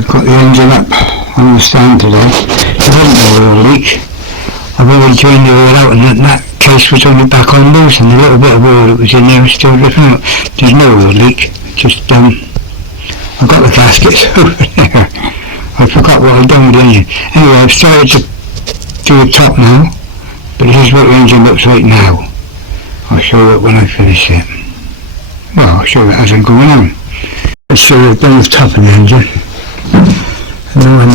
I've got the engine up on the stand today. There wasn't no oil leak. I've already drained the oil out, and that case was only back on loose, and the little bit of oil that was in there was still dripping out. There's no oil leak, just I've got the gaskets over there. I forgot what I'd done with the engine. Anyway, I've started to do the top now, but this is what the engine looks like now. I'll show it when I finish it. Well, I'll show it as I'm going on. I'll show you I've done the top of the engine. And then when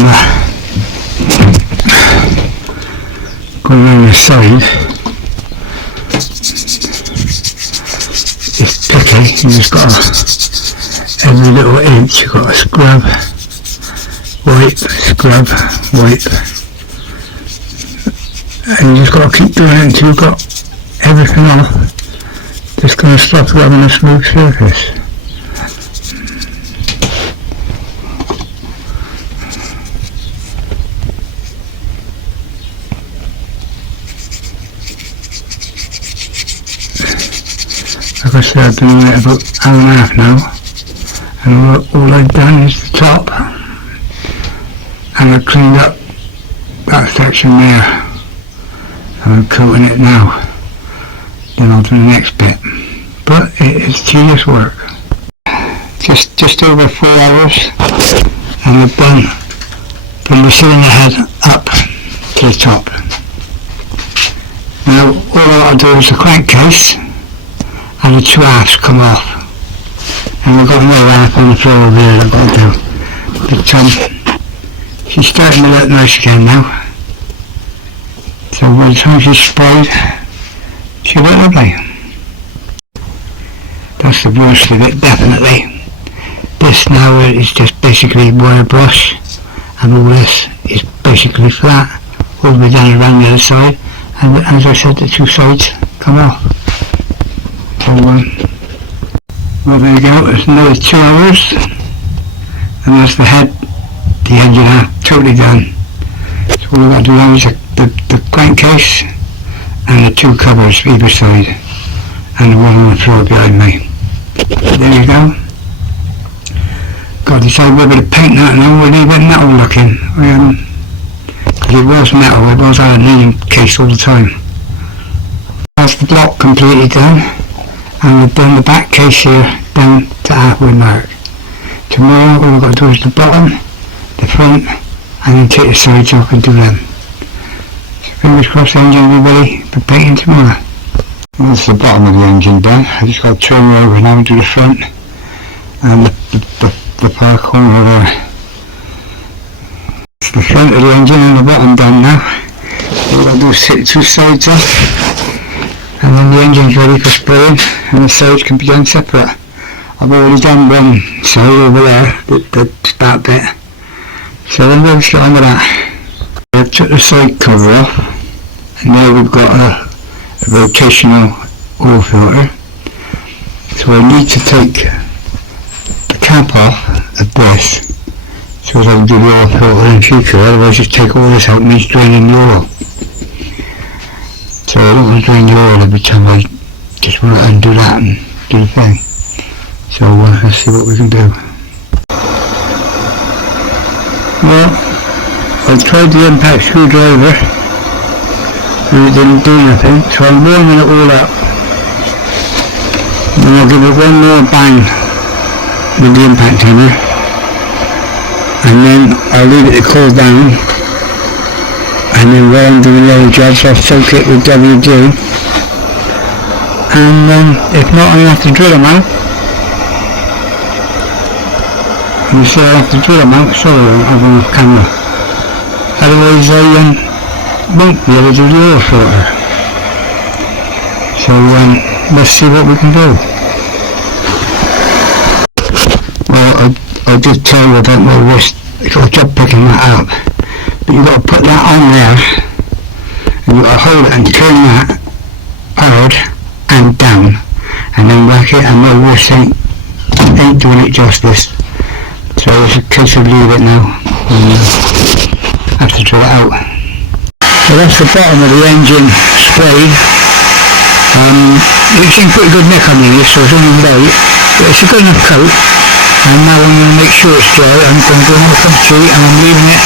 going around the side, it's picky. You just got every little inch you've got to scrub, wipe, scrub, wipe, and you just got to keep doing it until you've got everything off. Just going to stop having a smooth surface. Like I said, I've been doing it about an hour and a half now, and all I've done is the top, and I've cleaned up that section there, and I'm coating it now. Then I'll do the next bit, but it is tedious work. Just over 4 hours, and I've done from the cylinder head up to the top. Now all I'll do is the crankcase and the 2 halves come off, and we've got another half on the floor over there that I've got to do. But she's starting to look nice again now, so by the time she's sprayed, she'll look lovely. That's the worst of it, definitely. This now is just basically wire brush, and all this is basically flat, all the way down around the other side, and as I said, the 2 sides come off. So, well, there you go, it's another 2 hours, and that's the head, the engine half, totally done. So all I've got to do now is the crankcase and the 2 covers either side, and the one on the floor behind me. There you go. Got to decide whether to paint that now or leave it metal looking. Because it was metal, it was aluminium case all the time. That's the block completely done, and we've done the back case here down to halfway mark. Tomorrow all we've got to do is the bottom, the front, and then take the sides off and do them. So fingers crossed the engine will be ready for painting tomorrow. Well, that's the bottom of the engine done. I just got to turn it over now and do the front and the far corner there. It's the front of the engine and the bottom done now. All I've got to do is take the 2 sides off, and then the engine's ready for spraying, and the sides can be done separate. I've already done one side over there, the start bit, so then we'll get on with that. I've took the side cover off, and now we've got a rotational oil filter. So I need to take the cap off of this so that I can do the oil filter in future, otherwise just take all this out and means draining the oil. So I don't want to drain the oil every time, I just want to undo that and do the thing. So let's see what we can do. Well, I tried the impact screwdriver and it didn't do nothing, so I'm warming it all up. Then I'll give it one more bang with the impact hammer, and then I'll leave it to cool down, and then while I'm doing lower jobs I'll soak it with WD, and if not I'll have to drill them out. You see I have to drill them out, sorry I don't have them on camera, otherwise I won't be able to do the oil filter. So let's see what we can do. Well, I did tell you about my wrist, I got a job picking that up, but you've got to put that on there, and you've got to hold it and turn that hard and down, and then whack it, and my wrist ain't doing it justice. So it's a case of leave it now, and have to drill it out. So that's the bottom of the engine sprayed. It's in pretty good nick on these, so it's only light, but it's a good enough coat. And now I'm going to make sure it's dry. I'm going to go and look up the tree and I'm leaving it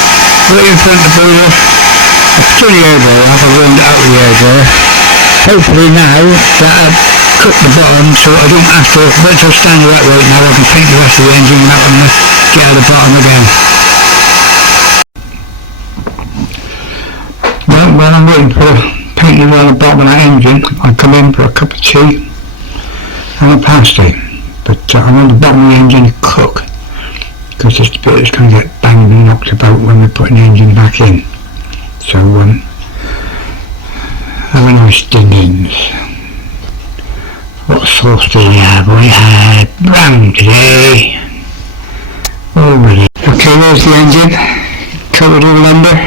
right in front of the boiler. I've turned the air dryer off, I've warmed it out with the air dryer. Hopefully now that I've cooked the bottom so I don't have to, once I've stand it up right now I can paint the rest of the engine without having to get out the bottom again. Well, while I'm waiting for painting around the bottom of that engine, I come in for a cup of tea and a pasty. But I want the bottom of the engine to cook because this bit is going to get banged and knocked about when we're putting the engine back in. So have a nice dinnings. What sauce do we have? We had brown today. Already. Okay, there's the engine. Coated all under,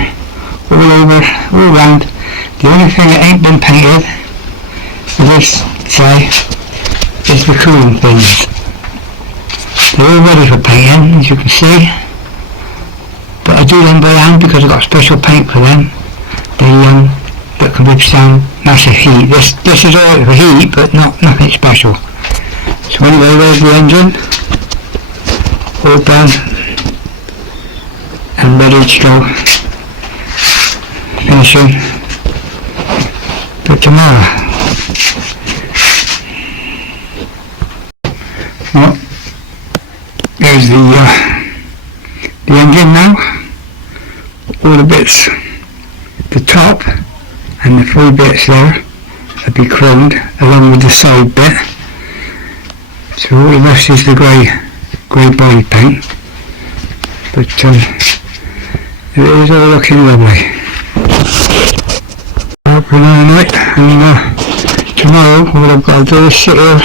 all over, all round. The only thing that ain't been painted for this side is the cooling fins. They're all ready for painting, as you can see. But I do them by hand because I've got special paint for them. That can withstand massive heat. This is alright for heat, but nothing special. So anyway, there's the engine, all done and ready to go. Finishing for tomorrow. Well, there's the engine now. All the bits, the top and the 3 bits there will be chromed along with the side bit. So all the rest is the grey body paint. But it is all looking lovely. For another night, and tomorrow what I've got to do is sit here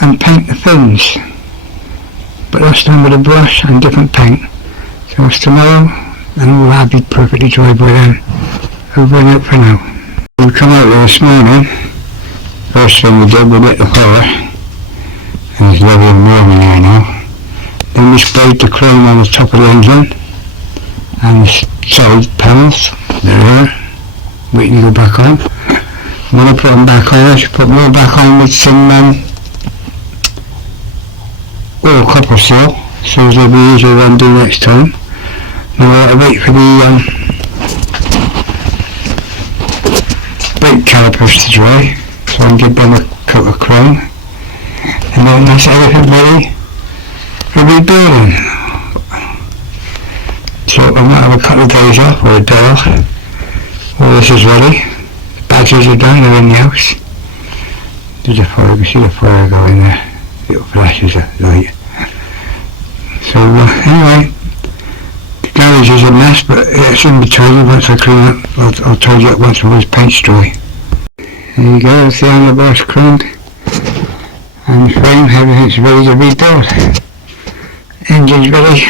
and paint the fins. But that's done with a brush and different paint. So it's tomorrow and all that'll be perfectly dry by then. Over and out for now. We come out there this morning. First thing we did, we lit the fire. And it's lovely and warm in here now. Then we sprayed the chrome on the top of the engine. And the side panels. They're there. Waiting to go back on. When I put them back on, I should put them all back on with some oil copper seal. So they'll be easier to undo next time. Now I have to wait for the brake calipers to dry, so I can give them a coat of chrome, and then that's everything ready for rebuilding. So I might have a couple of days off or a day off. All this is ready, badges are done, they're in the house. There's a fire, you can see the fire going there, little flashes of light. So anyway, the garage is a mess, but it's in between. Once I clean up, I'll tidy up once all this paint's dry. There you go, that's the handlebars chromed, and the frame, everything's ready to rebuild. Engine's ready,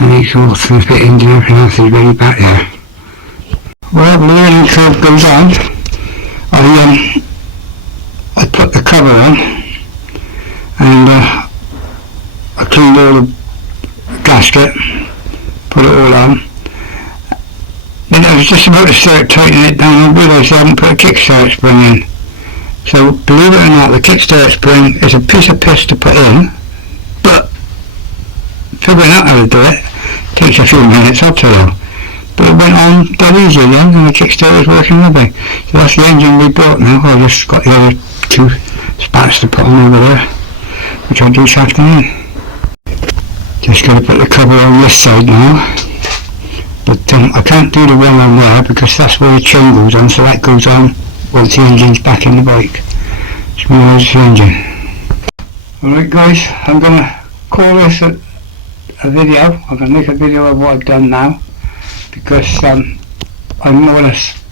and it's all through fit engine, everything else is ready back there. Well, the learning curve goes on. I put the cover on, and I cleaned all the gasket, put it all on. Then I was just about to start tightening it down, I realised I hadn't put a kickstart spring in. So believe it or not, the kickstart spring is a piece of piss to put in, but figuring out how to do it takes a few minutes, I'll tell you. But it went on dead easy then, and the kickstart was working lovely. So that's the engine we built now. I've just got the other 2 spats to put on over there, which I'll do this afternoon. Just got to put the cover on this side now, but I can't do the one on there because that's where the chain goes on, so that goes on once the engine's back in the bike. So there's the engine. Alright guys, I'm going to call this a video. I'm going to make a video of what I've done now, because I'm more or less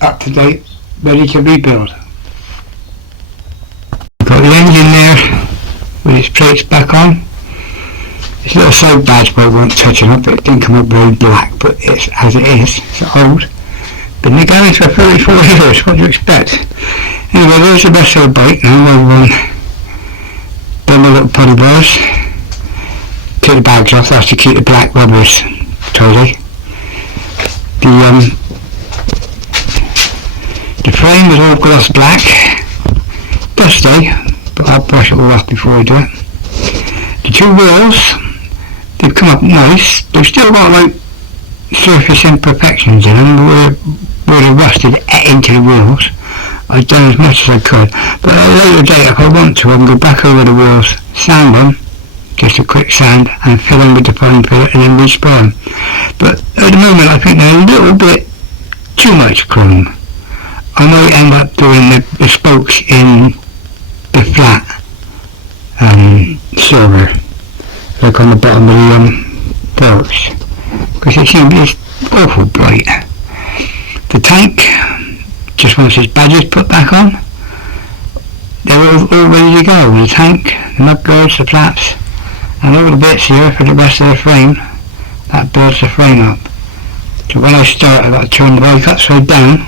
up to date, ready to rebuild. Got the engine there with its plates back on. This little side badge where I won't touch it up, it didn't come up very black, but it's as it is, it's old. Been in the garage for 34 years, what do you expect? Anyway, there's the rest of the bike now. I've done the little putty bars. Take the bags off, that's to keep the black rubbers tidy. The frame is all gloss black, dusty, but I'll brush it all off before I do it. The two wheels, they've come up nice. They've still got like surface imperfections in them where they rusted into the wheels. I've done as much as I could, but at a later date, if I want to, I can go back over the wheels, sand them, just a quick sand, and fill them with the fine paint and then respray them. But at the moment I think they're a little bit too much chrome. I might end up doing the spokes in the flat silver, like on the bottom of the belts, because it seems it's awful bright. The tank, just once its badges put back on, they're all ready to go. The tank, the mudguards, the flaps, and all the bits here for the rest of the frame, that builds the frame up. So when I start, I've got to turn the bike upside down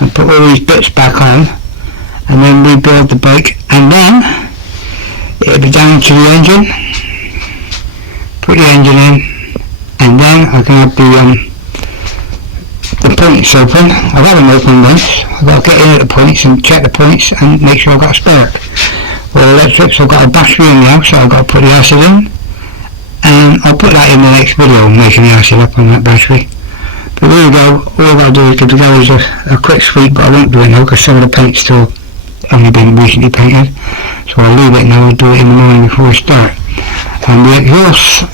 and put all these bits back on, and then rebuild the bike, and then it'll be down to the engine, put the engine in, and then I can have the points open. I've had them open once. I've got to get in at the points and check the points and make sure I've got a spark. Well, electrics, I've got a battery in now, so I've got to put the acid in, and I'll put that in the next video, making the acid up on that battery. But there we go. All I've got to do is give the garage a quick sweep, but I won't do it now because some of the paint's still only been recently painted, so I'll leave it now and do it in the morning before I start. And the exhausts,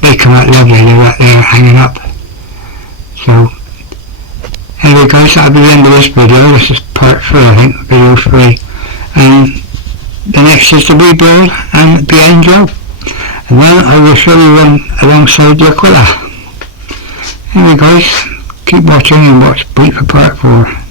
they come out lovely. They're right there hanging up. So anyway guys, that'll be the end of this video. This is part 3, I think, video 3, and the next is the rebuild and the end job, and then I will show you one alongside the Aquila. Anyway guys, keep watching and wait for part 4.